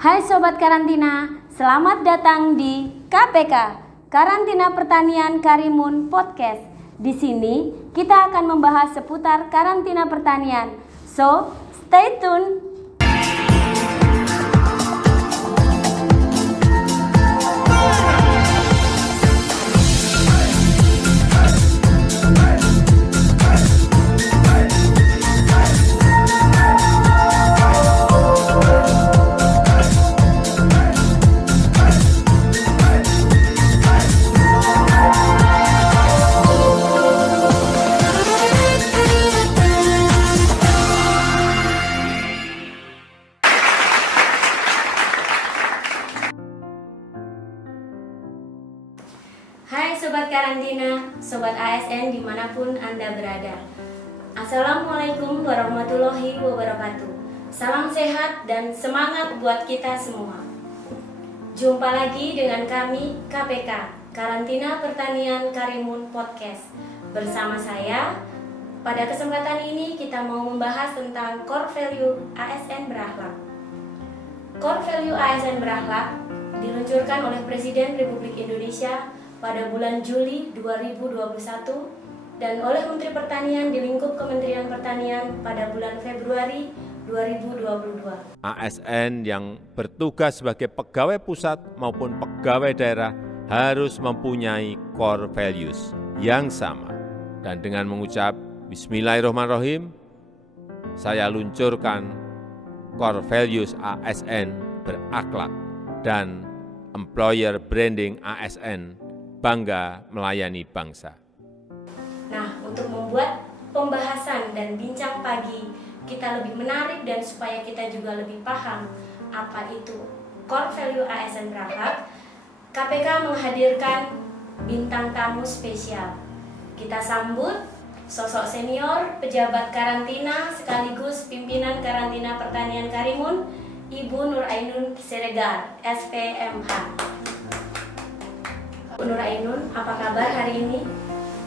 Hai Sobat Karantina, selamat datang di KPK, Karantina Pertanian Karimun Podcast. Di sini kita akan membahas seputar karantina pertanian. So, stay tune. Hai Sobat Karantina, Sobat ASN dimanapun Anda berada. Assalamualaikum warahmatullahi wabarakatuh. Salam sehat dan semangat buat kita semua. Jumpa lagi dengan kami KPK, Karantina Pertanian Karimun Podcast. Bersama saya, pada kesempatan ini kita mau membahas tentang core value ASN berakhlak. Core value ASN berakhlak diluncurkan oleh Presiden Republik Indonesia pada bulan Juli 2021 dan oleh Menteri Pertanian di lingkup Kementerian Pertanian pada bulan Februari 2022. ASN yang bertugas sebagai pegawai pusat maupun pegawai daerah harus mempunyai core values yang sama. Dan dengan mengucap Bismillahirrahmanirrahim, saya luncurkan core values ASN berakhlak dan employer branding ASN bangga melayani bangsa. Nah, untuk membuat pembahasan dan bincang pagi kita lebih menarik dan supaya kita juga lebih paham apa itu core value ASN berakhlak, KPK menghadirkan bintang tamu spesial. Kita sambut sosok senior pejabat karantina sekaligus pimpinan Karantina Pertanian Karimun, Ibu Nur Ainun Siregar, SPMH. Bu Nur Ainun, apa kabar hari ini?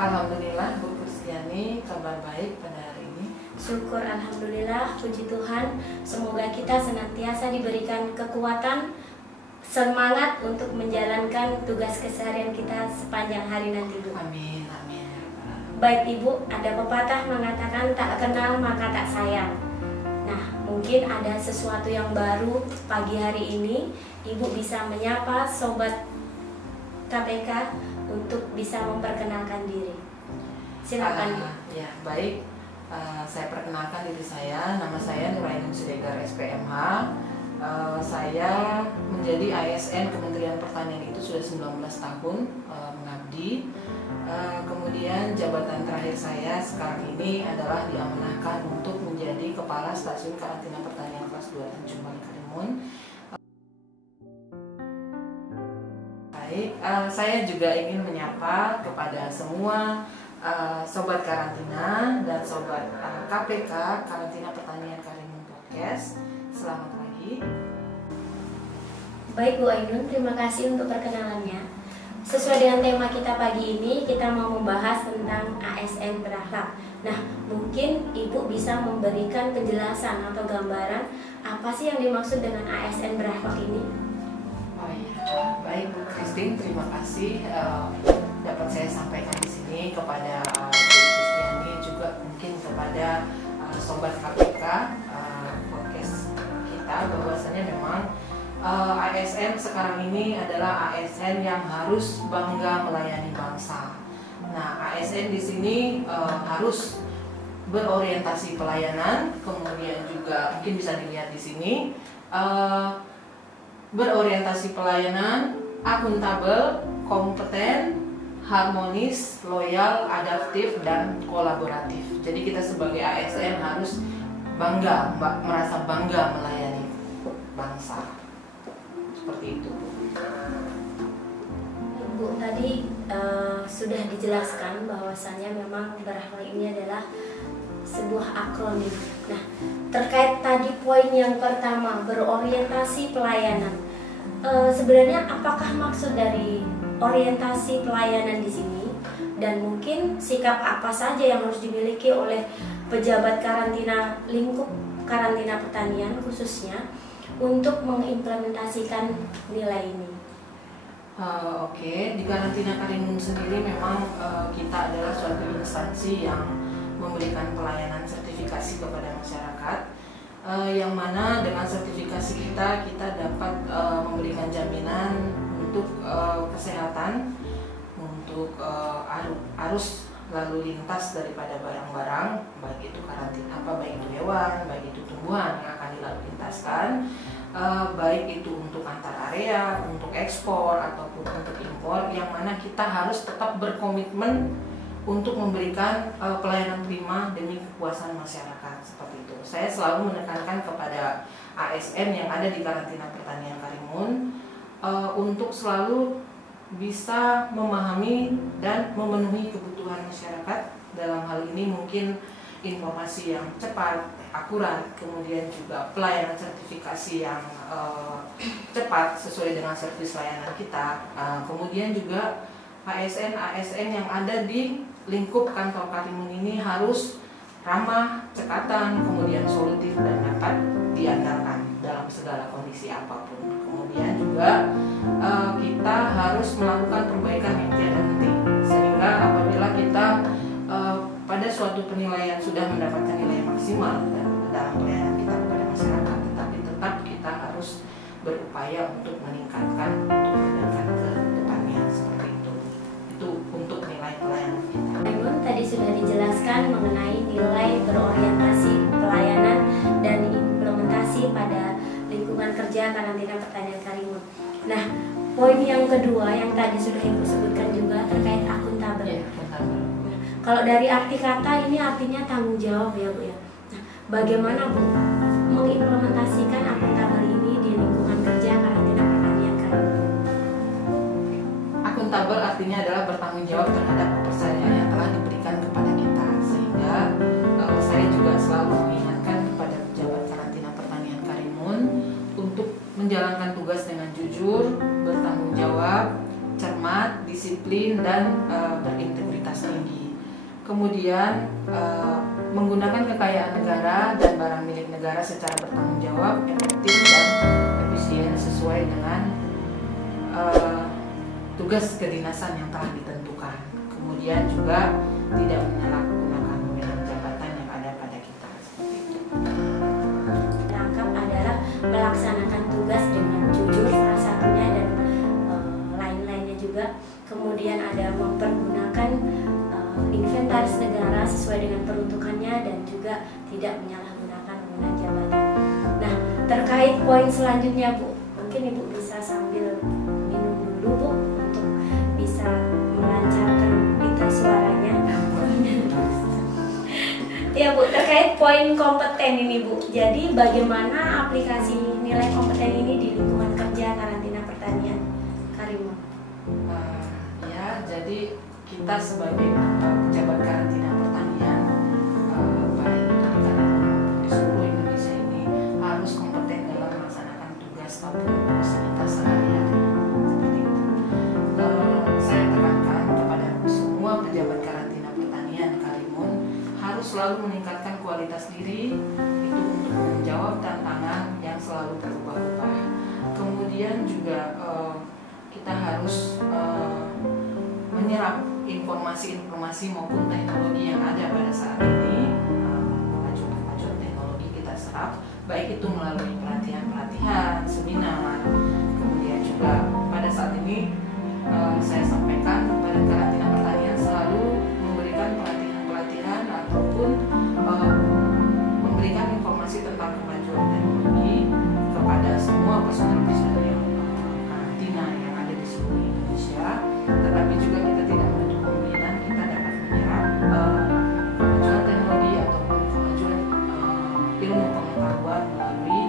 Alhamdulillah Bu Kristiani, kabar baik pada hari ini. Syukur Alhamdulillah, puji Tuhan. Semoga kita senantiasa diberikan kekuatan, semangat untuk menjalankan tugas keseharian kita sepanjang hari nanti, Bu. Amin, amin. Baik Ibu, ada pepatah mengatakan tak kenal maka tak sayang. Nah, mungkin ada sesuatu yang baru pagi hari ini, Ibu bisa menyapa Sobat KPK untuk bisa memperkenalkan diri. Silakan. Ya, baik. Saya perkenalkan diri saya. Nama saya Nur Ainun Siregar, SPMH. Saya menjadi ASN Kementerian Pertanian itu sudah 19 tahun mengabdi. Kemudian jabatan terakhir saya sekarang ini adalah diamanahkan untuk menjadi Kepala Stasiun Karantina Pertanian Kelas 2 Tanjung Balai Karimun. Baik, saya juga ingin menyapa kepada semua Sobat Karantina dan Sobat KPK, Karantina Pertanian Karimun Podcast. Selamat pagi. Baik Bu Ainun, terima kasih untuk perkenalannya. Sesuai dengan tema kita pagi ini, kita mau membahas tentang ASN berakhlak. Nah, mungkin Ibu bisa memberikan penjelasan atau gambaran apa sih yang dimaksud dengan ASN berakhlak ini? Oh iya, baik Bu Christine, terima kasih dapat saya sampaikan di sini kepada Bu Kristiani, juga mungkin kepada Sobat KPK podcast kita, bahwasanya memang ASN sekarang ini adalah ASN yang harus bangga melayani bangsa. Nah, ASN di sini harus berorientasi pelayanan, kemudian juga mungkin bisa dilihat di sini berorientasi pelayanan, akuntabel, kompeten, harmonis, loyal, adaptif, dan kolaboratif. Jadi kita sebagai ASN harus merasa bangga melayani bangsa. Seperti itu. Bu, tadi sudah dijelaskan bahwasannya memang berakhlak ini adalah sebuah akronim. Nah, terkait tadi poin yang pertama, berorientasi pelayanan. Sebenarnya apakah maksud dari orientasi pelayanan di sini, dan mungkin sikap apa saja yang harus dimiliki oleh pejabat karantina lingkup karantina pertanian khususnya untuk mengimplementasikan nilai ini? Oke, di Karantina Karimun sendiri memang kita adalah suatu instansi yang memberikan pelayanan sertifikasi kepada masyarakat, yang mana dengan sertifikasi kita dapat memberikan jaminan untuk kesehatan, untuk arus lalu lintas daripada barang-barang, baik itu karantina baik itu hewan, baik itu tumbuhan yang akan dilalu lintaskan, baik itu untuk antar area, untuk ekspor ataupun untuk impor, yang mana kita harus tetap berkomitmen untuk memberikan pelayanan prima demi kepuasan masyarakat, seperti itu. Saya selalu menekankan kepada ASN yang ada di Karantina Pertanian Karimun untuk selalu bisa memahami dan memenuhi kebutuhan masyarakat. Dalam hal ini mungkin informasi yang cepat, akurat, kemudian juga pelayanan sertifikasi yang cepat sesuai dengan servis layanan kita. Kemudian juga ASN yang ada di lingkup kantor Karimun ini harus ramah, cekatan, kemudian solutif dan dapat diandalkan dalam segala kondisi apapun. Kemudian juga kita harus melakukan perbaikan yang tiada henti, sehingga apabila kita pada suatu penilaian sudah mendapatkan nilai maksimal dalam pelayanan kita kepada masyarakat, tetapi tetap kita harus berupaya untuk meningkatkan, untuk perbaikan ke depannya, seperti itu. Itu untuk nilai pelayanan kita. Namun tadi sudah dijelaskan mengenai nilai berorientasi pelayanan dan implementasi pada lingkungan kerja Karantina Pertanian Karimun. Nah, poin yang kedua yang tadi sudah Ibu sebutkan juga terkait akuntabel. Ya, akuntabel. Kalau dari arti kata ini artinya tanggung jawab ya Bu ya. Nah, bagaimana Bu mengimplementasikan akuntabel ini di lingkungan kerja Karantina Pertanian Karimun? Akuntabel artinya adalah bertanggung jawab terhadap kepercayaan yang telah diberikan kepada kita, sehingga saya juga selalu mengingatkan kepada pejabat Karantina Pertanian Karimun untuk menjalankan tugas dengan jujur, bertanggung jawab, cermat, disiplin, dan berintegritas tinggi. Kemudian menggunakan kekayaan negara dan barang milik negara secara bertanggung jawab, efektif, dan efisien sesuai dengan tugas kedinasan yang telah ditentukan. Kemudian juga tidak menyalahgunakan wewenang jabatan yang ada pada kita, seperti itu. Tangkap adalah melaksanakan tugas dengan jujur salah satunya, dan lain-lainnya juga. Kemudian ada mempergunakan inventaris negara sesuai dengan peruntukannya dan juga tidak menyalahgunakan wewenang jabatan. Nah, terkait poin selanjutnya Bu, mungkin Ibu bisa sambil minum dulu Bu untuk bisa melancarkan pita suaranya. Ya Bu, terkait poin kompeten ini Bu, jadi bagaimana aplikasi nilai kompeten ini di lingkungan kerja Karantina Pertanian Karimun? Ya, jadi kita sebagai pejabat karantina pertanian, baik di Karimun di seluruh Indonesia ini, harus kompeten dalam melaksanakan tugas maupun fungsi kita sehari-hari, seperti itu. Saya tekankan kepada semua pejabat karantina pertanian Karimun harus selalu meningkatkan kualitas diri, itu untuk menjawab tantangan yang selalu berubah-ubah. Kemudian juga kita harus menyerap informasi maupun teknologi yang ada pada saat ini. Kemajuan teknologi kita serap, baik itu melalui pelatihan-pelatihan, seminar. Kemudian juga pada saat ini saya sampaikan kepada Karantina Pertanian selalu memberikan pelatihan-pelatihan ataupun memberikan informasi tentang kemajuan teknologi kepada semua personel-personel karantina yang ada di seluruh Indonesia. Tetapi juga kita tidak menutup kemungkinan kita dapat menyerap kemajuan teknologi ataupun kemajuan ilmu pengetahuan melalui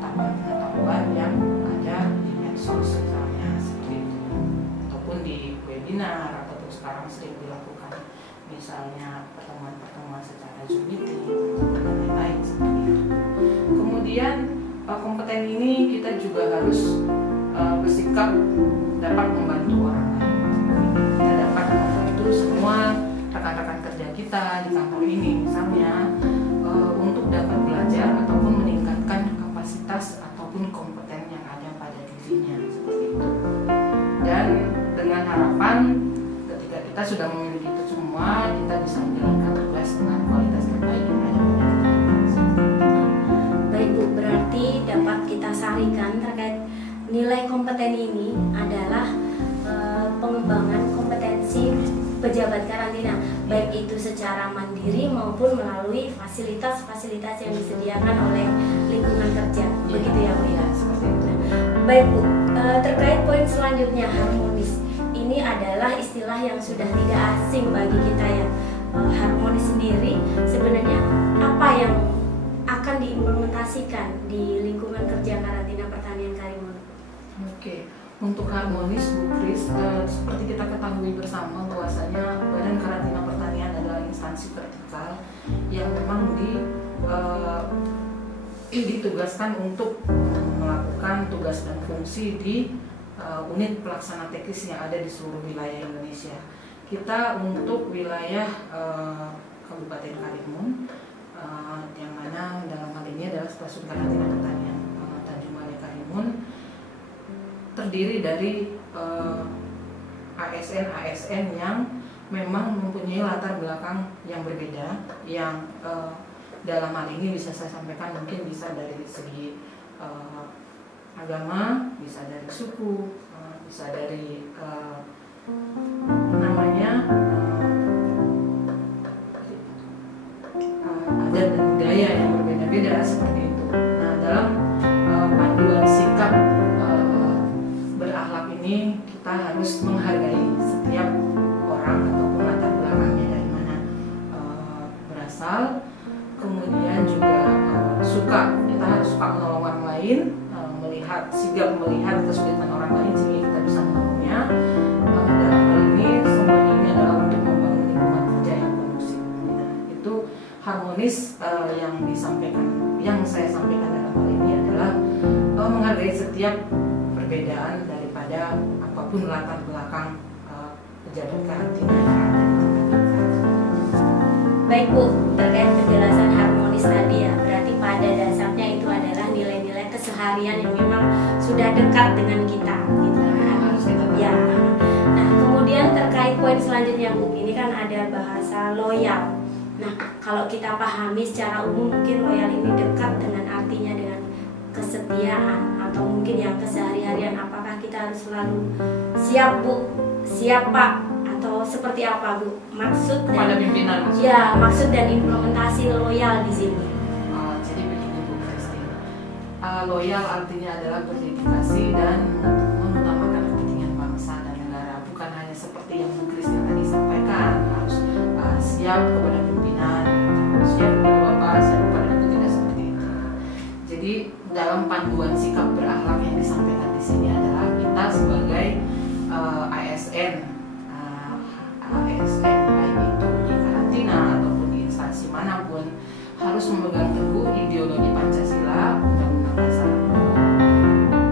pengetahuan yang ada di medsos misalnya, seperti itu, ataupun di webinar, ataupun sekarang sering dilakukan misalnya pertemuan-pertemuan secara Zoom meeting dan lain-lain, seperti itu. Kemudian kompeten ini kita juga harus bersikap dapat membantu orang lain. Kita dapat membantu semua rekan-rekan kerja kita di kantor ini, misalnya untuk dapat belajar ataupun sudah memiliki itu semua, kita bisa menjalankan tugas dengan kualitas terbaik yang ada pada kita. Baik Bu, berarti dapat kita sarikan terkait nilai kompeten ini adalah pengembangan kompetensi pejabat karantina, baik itu secara mandiri maupun melalui fasilitas-fasilitas yang disediakan oleh lingkungan kerja. Begitu ya Bu? Ya, seperti itu. Baik Bu, terkait poin selanjutnya harmonis. Ini adalah istilah yang sudah tidak asing bagi kita ya. Harmonis sendiri sebenarnya apa yang akan diimplementasikan di lingkungan kerja karantina pertanian Karimun? Oke, untuk harmonis Bu Kris, seperti kita ketahui bersama bahwasanya Badan Karantina Pertanian adalah instansi vertikal yang memang ditugaskan untuk melakukan tugas dan fungsi di unit pelaksana teknis yang ada di seluruh wilayah Indonesia. Kita untuk wilayah Kabupaten Karimun, yang mana dalam hal ini adalah Stasiun Karantina Pertanian Tanjung Balai Karimun, terdiri dari ASN yang memang mempunyai latar belakang yang berbeda, yang dalam hal ini bisa saya sampaikan mungkin bisa dari segi agama, bisa dari suku, bisa dari adat dan budaya yang berbeda-beda seperti itu. Nah, dalam panduan sikap berakhlak ini kita harus menghargai setiap orang ataupun latar belakangnya dari mana berasal. Kemudian juga kita harus suka menolong orang lain, sigap melihat kesulitan orang lain sehingga kita bisa menolongnya. Dalam hal ini semuanya ini adalah untuk membangun lingkungan kerja yang kondusif. Nah, itu harmonis yang saya sampaikan dalam hal ini adalah menghargai setiap perbedaan daripada apapun latar belakang pejabat karantina yang ada di tempat kita. Baik Bu, terkait penjelasan harmonis tadi ya, berarti pada dasarnya itu adalah nilai-nilai keseharian yang memang sudah dekat dengan kita, gitu kan? Harus kita tahu. Ya. Nah, kemudian terkait poin selanjutnya Bu, ini kan ada bahasa loyal. Nah, kalau kita pahami secara umum mungkin loyal ini dekat dengan artinya dengan kesetiaan atau mungkin yang kesehari-harian. Apakah kita harus selalu siap Bu, siap Pak, atau seperti apa Bu? Maksud Pada dan pimpinan maksudnya. ya, maksud dan implementasi loyal di sini. Jadi begini Bu Christine, loyal artinya adalah berdedikasi dan mengutamakan kepentingan bangsa dan negara. Bukan hanya seperti yang Bu Christine tadi sampaikan, harus siap kepada pimpinan, siap kepada Bapak, siap kepada Ibu, tidak seperti itu. Jadi dalam panduan sikap berakhlak yang disampaikan di sini adalah kita sebagai ASN baik itu di karantina ataupun di instansi manapun harus memegang teguh ideologi Pancasila, Undang-Undang Dasar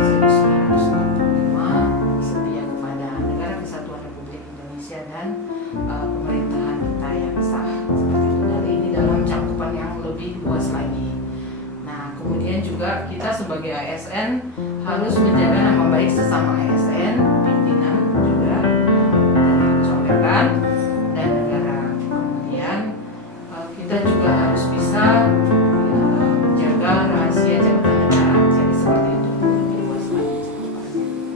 1945, setia kepada Negara Kesatuan Republik Indonesia dan pemerintahan kita yang sah. Seperti itu. Dari ini dalam cakupan yang lebih luas lagi. Nah, kemudian juga kita sebagai ASN harus menjaga nama baik sesama ASN, pimpinan juga sampaikan dan negara. Kemudian kita juga harus bisa menjaga rahasia jabatan negara. Jadi seperti itu lebih luas lagi.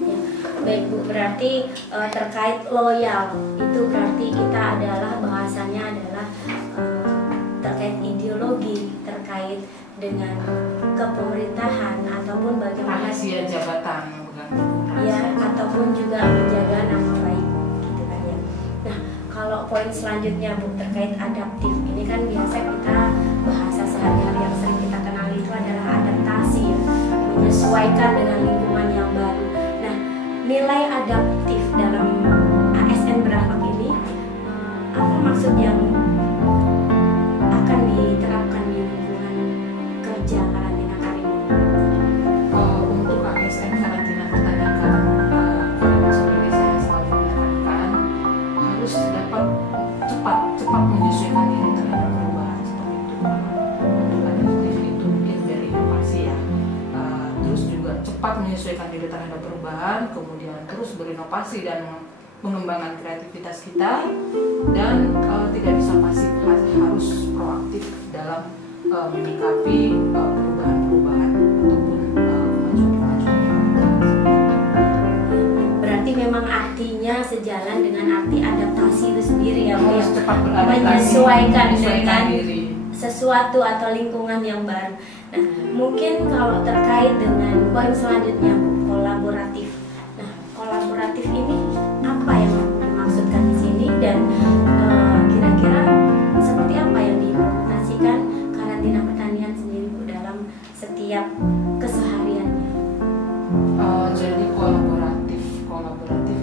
Ya, baik Bu, berarti terkait loyal itu berarti kita adalah bahasanya adalah terkait ideologi, terkait dengan kepemerintahan ataupun bagaimana Rahasia jabatan bukan ya, ataupun juga menjaga nama baik, gitu kan ya. Nah, kalau poin selanjutnya Bu terkait adaptif, ini kan biasa kita bahasa sehari-hari yang sering kita kenali itu adalah adaptasi ya, menyesuaikan dengan lingkungan yang baru. Nah, nilai adaptif dalam ASN berakhlak ini apa maksud yang akan diterapkan di lingkungan kerja karantina Karimun? Untuk ASN karantina pertanian Karimun sendiri saya selalu menekankan harus dapat cepat menyesuaikan diri terhadap perubahan seperti itu. Untuk adaptif itu mungkin dari inovasi ya. Terus juga cepat menyesuaikan diri terhadap perubahan, kemudian terus berinovasi dan mengembangkan kreativitas kita dan tidak bisa pasif, harus proaktif dalam menyikapi perubahan-perubahan ataupun kemajuan-kemajuan yang ada. Berarti memang artinya sejalan dengan arti adaptasi itu sendiri ya, Bu, Harus cepat beradaptasi, menyesuaikan dengan diri. sesuatu atau lingkungan yang baru. Nah, mungkin kalau terkait dengan poin selanjutnya, Bu, kolaboratif. Nah, kolaboratif ini apa yang dimaksudkan di sini dan kira-kira seperti apa yang diimplementasikan karantina pertanian sendiri, Bu, dalam setiap kesehariannya? Jadi kolaboratif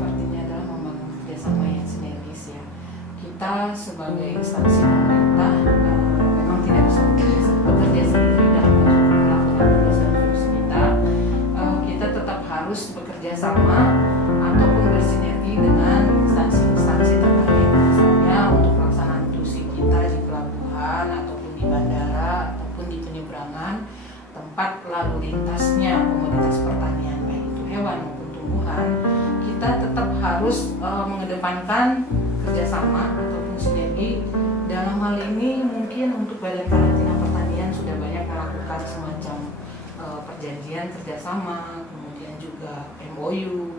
artinya adalah membangun kerjasama yang sinergis ya. Kita sebagai instansi pemerintah memang tidak bisa bekerja sendiri dalam melakukan tugas dan fungsi kita. Kita tetap harus bekerja sama ataupun bersinergi dengan instansi-instansi terkait, misalnya untuk pelaksanaan tugas kita di pelabuhan ataupun di bandara ataupun di penyeberangan tempat lalu lintasnya komoditas pertanian, baik itu hewan maupun tumbuhan. Kita tetap harus mengedepankan kerjasama ataupun sinergi. Dalam hal ini mungkin untuk Badan Karantina Pertanian sudah banyak melakukan semacam perjanjian kerjasama, kemudian juga MOU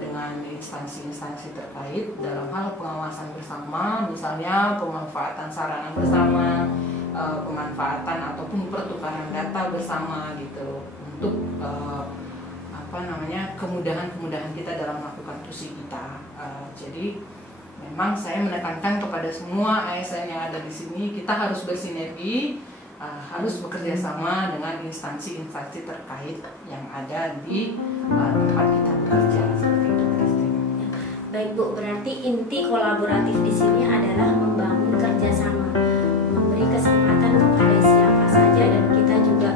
dengan instansi-instansi terkait dalam hal pengawasan bersama, misalnya pemanfaatan sarana bersama, pemanfaatan ataupun pertukaran data bersama gitu untuk kemudahan-kemudahan kita dalam melakukan tusi kita. Jadi memang saya menekankan kepada semua ASN yang ada di sini, kita harus bersinergi, harus bekerja sama dengan instansi-instansi terkait yang ada di tempat kita bekerja, seperti itu, Christine. Baik, Bu, berarti inti kolaboratif di sini adalah membangun kerjasama, memberi kesempatan kepada siapa saja dan kita juga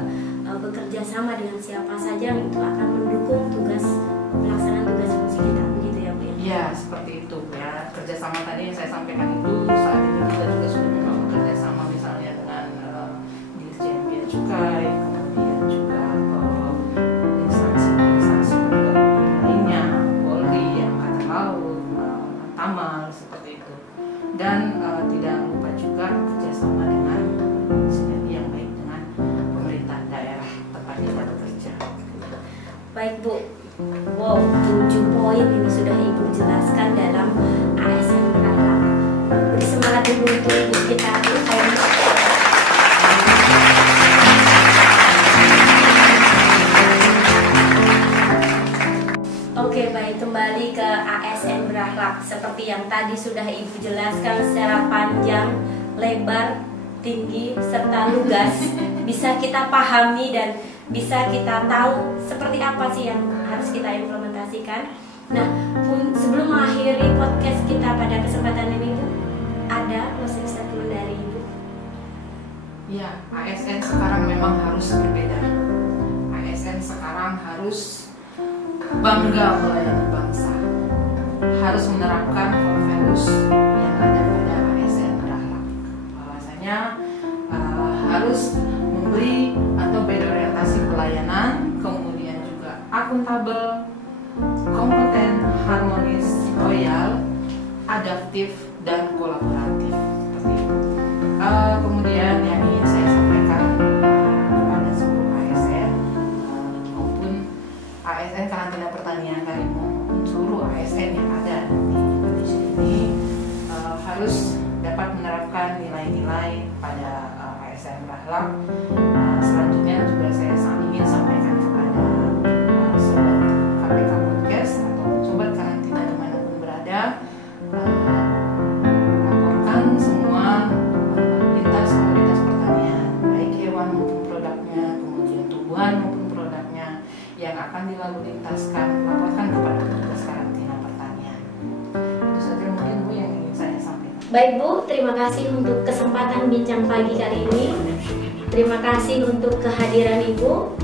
bekerja sama dengan siapa saja yang itu akan mendukung pelaksanaan tugas fungsi kita, begitu ya, Bu? Ya, seperti itu ya. Kerjasama tadi yang saya sampaikan itu saat ini kita juga sudah membangun kerjasama misalnya dengan Dirjen Bea Cukai, kemudian juga instansi penegak hukum lainnya, Polri, Angkatan Laut, Tamal, seperti itu. Dan tidak lupa juga kerjasama dengan sinergi yang baik dengan pemerintah daerah tempat kita bekerja. Baik, Bu. Wow, 7 poin ini sudah Ibu jelaskan dalam ASN Berahlak. Beri semangat dulu untuk Ibu kita. Oke, baik, kembali ke ASN Berahlak. Seperti yang tadi sudah Ibu jelaskan secara panjang, lebar, tinggi, serta lugas, bisa kita pahami dan bisa kita tahu seperti apa sih yang harus kita implementasikan. Nah, sebelum mengakhiri podcast kita pada kesempatan ini, Bu, ada closing statement dari Ibu? Ya, ASN sekarang memang harus berbeda. ASN sekarang harus bangga melayani bangsa, harus menerapkan core values yang ada pada ASN Berahlak. Bahwasanya harus memberi atau berorientasi pelayanan, kemudian juga akuntabel, kompeten, harmonis, loyal, adaptif, dan kolaboratif. Seperti itu. Kemudian yang ingin saya sampaikan kepada seluruh ASN maupun ASN Karantina Pertanian Karimun maupun seluruh ASN yang ada di Indonesia ini harus dapat menerapkan nilai-nilai pada ASN Berahlak. Selanjutnya juga saya ingin sampaikan kepada sobat KPK Podcast atau sobat karantina dimanapun berada, laporkan semua lintas komoditas pertanian, baik hewan maupun produknya, kemudian tumbuhan maupun produknya yang akan dilalu lintaskan, laporkan kepada petugas karantina pertanian. Itu saja mungkin Bu yang ingin saya sampaikan. Baik, Bu, terima kasih untuk kesempatan bincang pagi kali ini. Terima kasih untuk kehadiran Ibu.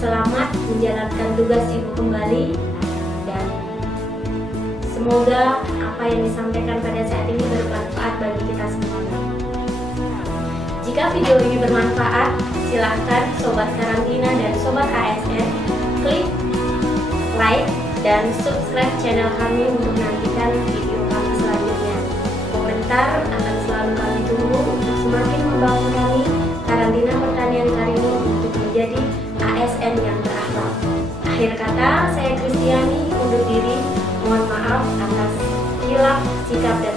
Selamat menjalankan tugas Ibu kembali dan semoga apa yang disampaikan pada saat ini bermanfaat bagi kita semuanya. Jika video ini bermanfaat, silahkan Sobat Karantina dan Sobat ASN klik like dan dan subscribe channel kami untuk nantikan video kami selanjutnya. Komentar akan selalu kami tunggu untuk semakin membangun kami, Karantina Pertanian Karini, untuk menjadi ASN yang berakhlak. Akhir kata, saya Kristiani undur diri. Mohon maaf atas hilaf sikap dan